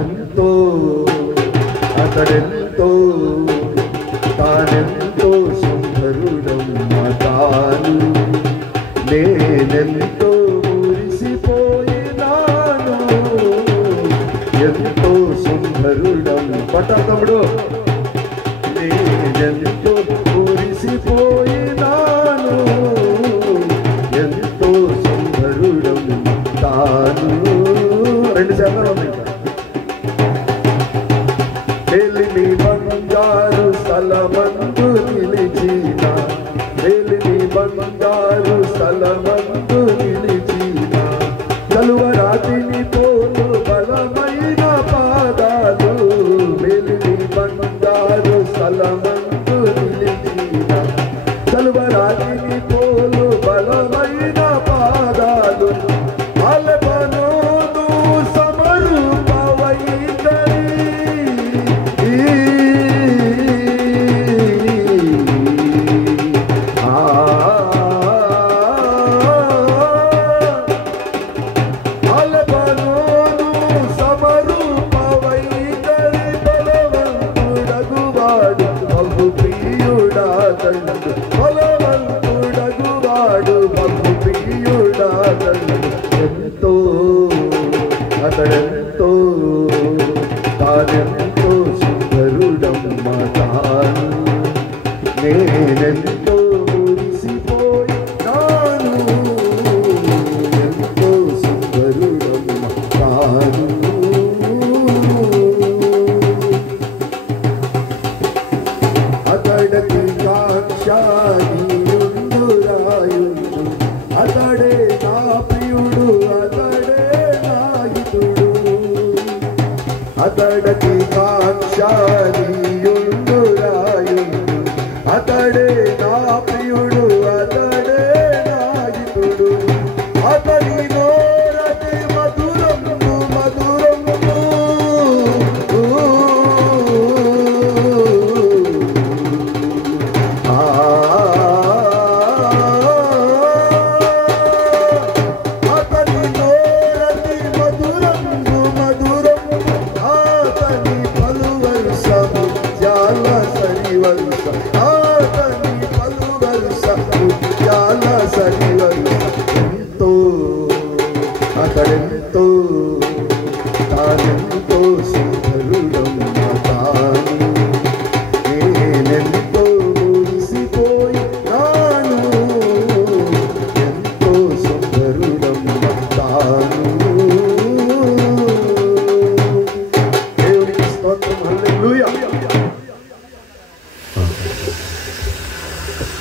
ఎంతో అతడెంతో తానెంతో సుందరుడమ్మా తాను నేనెంతో మురిసిపోయినాను ఎంతో సుందరుడం పట్ట తమ్ముడు నేనెంతో మురిసిపోయినాను ఎంతో సుందరుడం తాను రెండు శాతం వెలిమి బంగారు స్థలమందు నిలిచిన వెలిమి బంగారు స్థలమందు నిలిచిన కలువరాతిని పోలు బలమైన పాదాలు వెలిమి బంగారు స్థలమందు నిలిచిన కలువరాతిని పోలు బలమైన పాదాలు అలబనోను సమరూపవైతరి ఎంతో అతడెంతో తానెంతో సుందరుడమ్మా తాను నేనెంతో మురిసిపోయినాను ఎంతో సుందరుడమ్మా తాను అతడకి కాక్షాయుందురాయుందు అతడే నా ప్రియుడు అతడే నా హితుడు అతడకి కాక్షాయుందు